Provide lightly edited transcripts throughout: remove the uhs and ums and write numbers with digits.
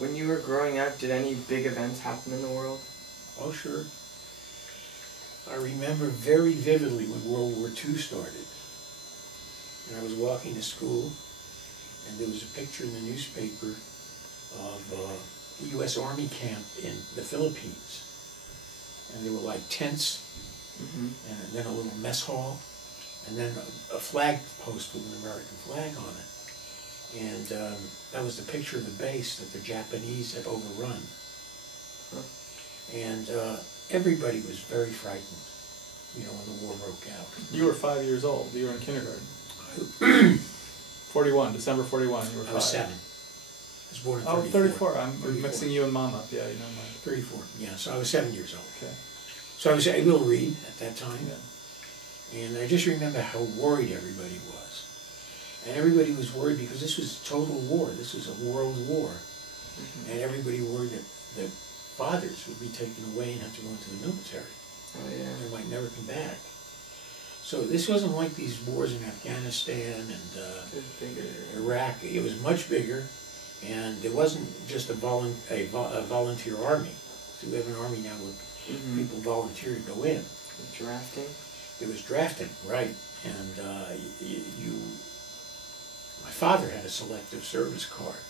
When you were growing up, did any big events happen in the world? Oh, sure. I remember very vividly when World War II started. And I was walking to school, and there was a picture in the newspaper of a U.S. Army camp in the Philippines. And there were like tents, and then a little mess hall, and then a flag post with an American flag on it. And that was the picture of the base that the Japanese had overrun. And everybody was very frightened, you know, when the war broke out. You were 5 years old. You were in kindergarten. 41, December 41, you were 5. I was 7. I was born in 34. Oh, 34. I'm mixing you and Mom up. Yeah, you know mine. 34, yeah. So I was 7 years old. Okay. So I was able to read at that time. Yeah. And I just remember how worried everybody was. And everybody was worried because this was total war. This was a world war. And everybody worried that the fathers would be taken away and have to go into the military. Oh, yeah. They might never come back. So this wasn't like these wars in Afghanistan and Iraq. It was much bigger, and it wasn't just a volunteer army. So we have an army now where people volunteer to go in. Drafting? It was drafting, right. And my father had a selective service card,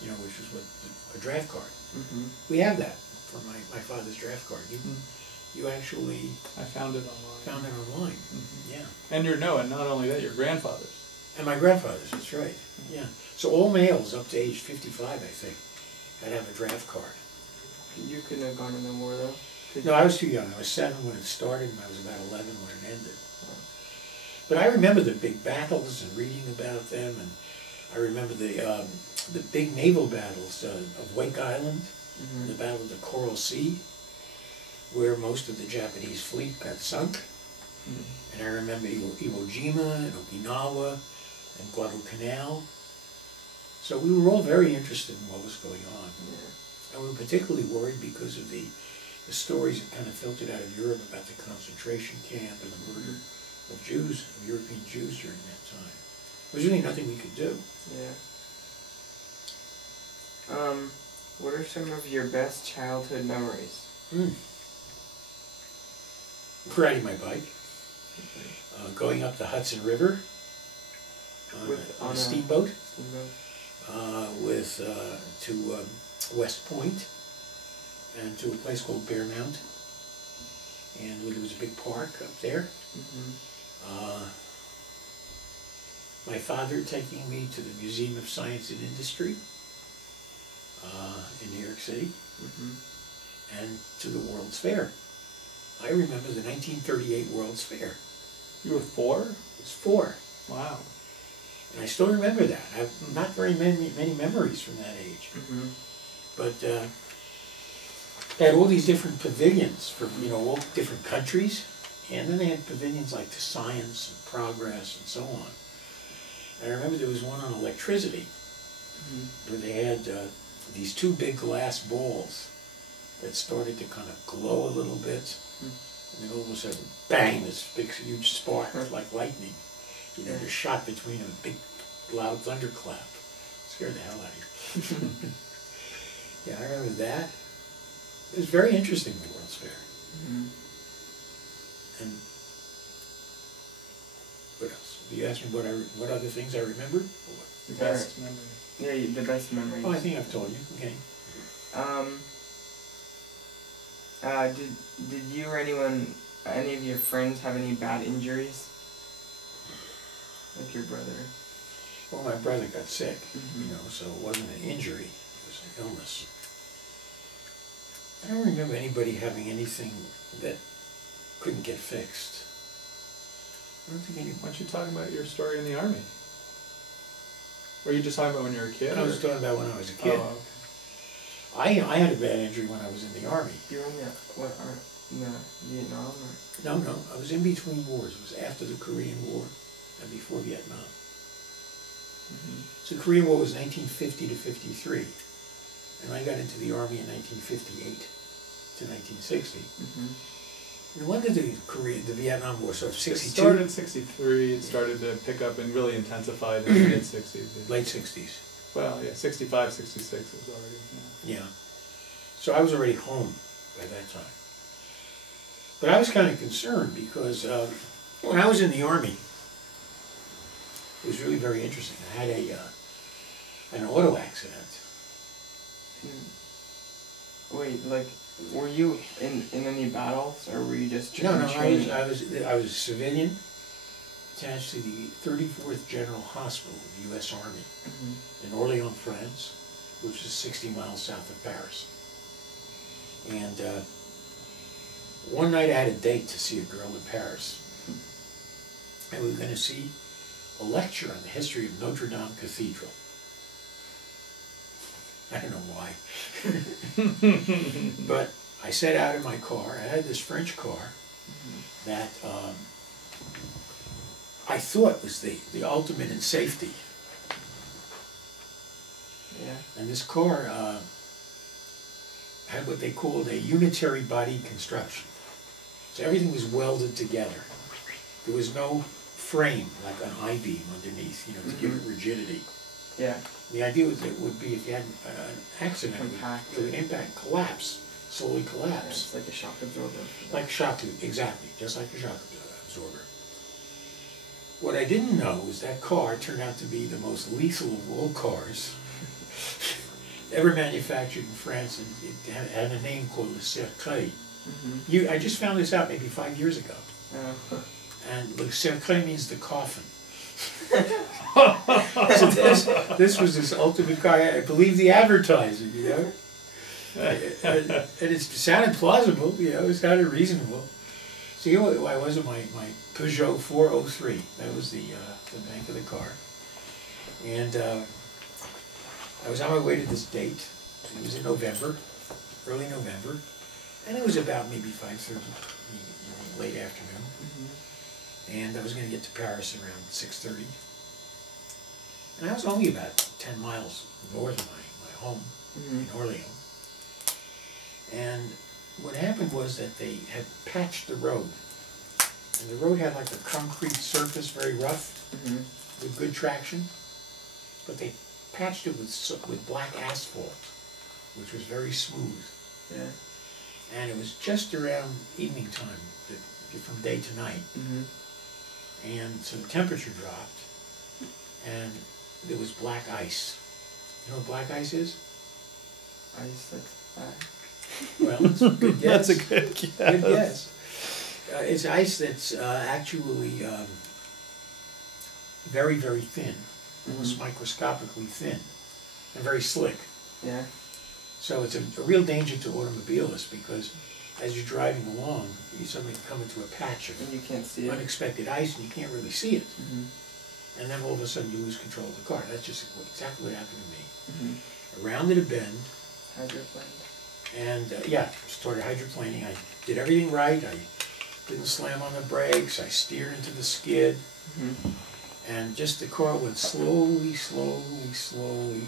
you know, which was what a draft card. We have that for my father's draft card. You actually... I found it online. Found it online, yeah. And and not only that, your grandfather's. And my grandfather's, that's right, yeah. So all males up to age 55, I think, had to have a draft card. You couldn't have gone in the war, though? No, I was too young. I was 7 when it started, and I was about 11 when it ended. But I remember the big battles and reading about them, and I remember the big naval battles of Wake Island, the Battle of the Coral Sea, where most of the Japanese fleet got sunk. And I remember Iwo Jima and Okinawa and Guadalcanal. So we were all very interested in what was going on. And we were particularly worried because of the stories that kind of filtered out of Europe about the concentration camp and the murder of Jews, of European Jews during that time. There was really nothing we could do. Yeah. What are some of your best childhood memories? Riding my bike, going up the Hudson River on a steamboat, to West Point and to a place called Bear Mount, and there was a big park up there. My father taking me to the Museum of Science and Industry in New York City, and to the World's Fair. I remember the 1938 World's Fair. You were 4? It was 4. Wow. And I still remember that. I have not very many memories from that age. But they had all these different pavilions for, you know, all different countries. And then they had pavilions like to science and progress and so on. I remember there was one on electricity where they had these 2 big glass balls that started to kind of glow a little bit. And then all of a sudden, bang, this big, huge spark like lightning. You know, just shot between a big, loud thunderclap. Scared the hell out of you. Yeah, I remember that. It was very interesting, the World's Fair. And what else? You asked me what other things I remembered? Your best memory. Yeah, the best memories. Oh, I think I've told you. Okay. Did you or any of your friends have any bad injuries? Like your brother? Well, my brother got sick, you know, so it wasn't an injury, it was an illness. I don't remember anybody having anything that couldn't get fixed. I don't think Why don't you talk about your story in the Army? Were you just talking about when you were a kid? I was talking about when I was a kid. Oh, okay. I had a bad injury when I was in the Army. You were in the Vietnam? Or? No, I was in between wars. It was after the Korean War and before Vietnam. So the Korean War was 1950 to 53, and I got into the Army in 1958 to 1960. And when did the Vietnam War start? 62? It started in 63. It started to pick up and really intensified in the mid-60s. Late 60s. Well, yeah, 65, 66 was already, yeah. Yeah. So I was already home by that time. But I was kind of concerned because when I was in the Army, it was really very interesting. I had an auto accident. Wait, like, were you in any battles, or were you just No, training? I was a civilian attached to the 34th General Hospital of the U.S. Army in Orléans, France, which is 60 miles south of Paris. And one night I had a date to see a girl in Paris. And we were going to see a lecture on the history of Notre Dame Cathedral. I don't know why. But I set out in my car. I had this French car that I thought was the ultimate in safety. Yeah. And this car had what they called a unitary body construction. So everything was welded together. There was no frame like an I-beam underneath, to give it rigidity. Yeah. The idea was it would be if you had an accident, it would impact, collapse, slowly collapse. Yeah, it's like a shock absorber. Like a shock, exactly, just like a shock absorber. What I didn't know was that car turned out to be the most lethal of all cars ever manufactured in France, and it had a name called the Cercueil. I just found this out maybe 5 years ago. And the Cercueil means the coffin. So this was this ultimate car. I believe the advertising, and it sounded plausible, it sounded reasonable. So here I was in my Peugeot 403. That was the bank of the car, and I was on my way to this date. It was in November, early November, and it was about maybe 5:30, late afternoon. And I was going to get to Paris around 6:30. And I was only about 10 miles north of my home in Orléans. And what happened was that they had patched the road. And the road had like a concrete surface, very rough, with good traction. But they patched it with black asphalt, which was very smooth. Yeah. And it was just around evening time, from day to night. And so the temperature dropped, and there was black ice. You know what black ice is? Ice like that. Well, it's a good guess. That's a good guess. Good guess. It's ice that's actually very, very thin, almost microscopically thin, and very slick. Yeah. So it's a real danger to automobilists because as you're driving along, you suddenly come into a patch of And you can't see it. unexpected ice, and you can't really see it. And then all of a sudden you lose control of the car. That's just exactly what happened to me. I rounded a bend. Hydroplaned. And started hydroplaning. I did everything right. I didn't slam on the brakes. I steered into the skid. And just the car went slowly, slowly, slowly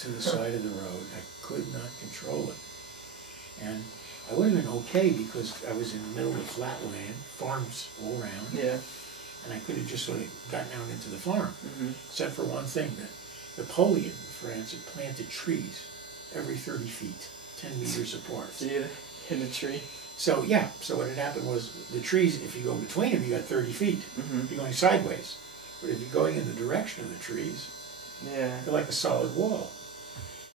to the side of the road. I could not control it. And I would have been okay because I was in the middle of flat land, farms all around. Yeah. And I could have just sort of gotten out into the farm. Except for one thing, that Napoleon in France had planted trees every 30 feet, 10 meters apart. So you hit a tree. So what had happened was the trees, if you go between them, you got 30 feet. You're going sideways. But if you're going in the direction of the trees, Yeah. they're like a solid wall.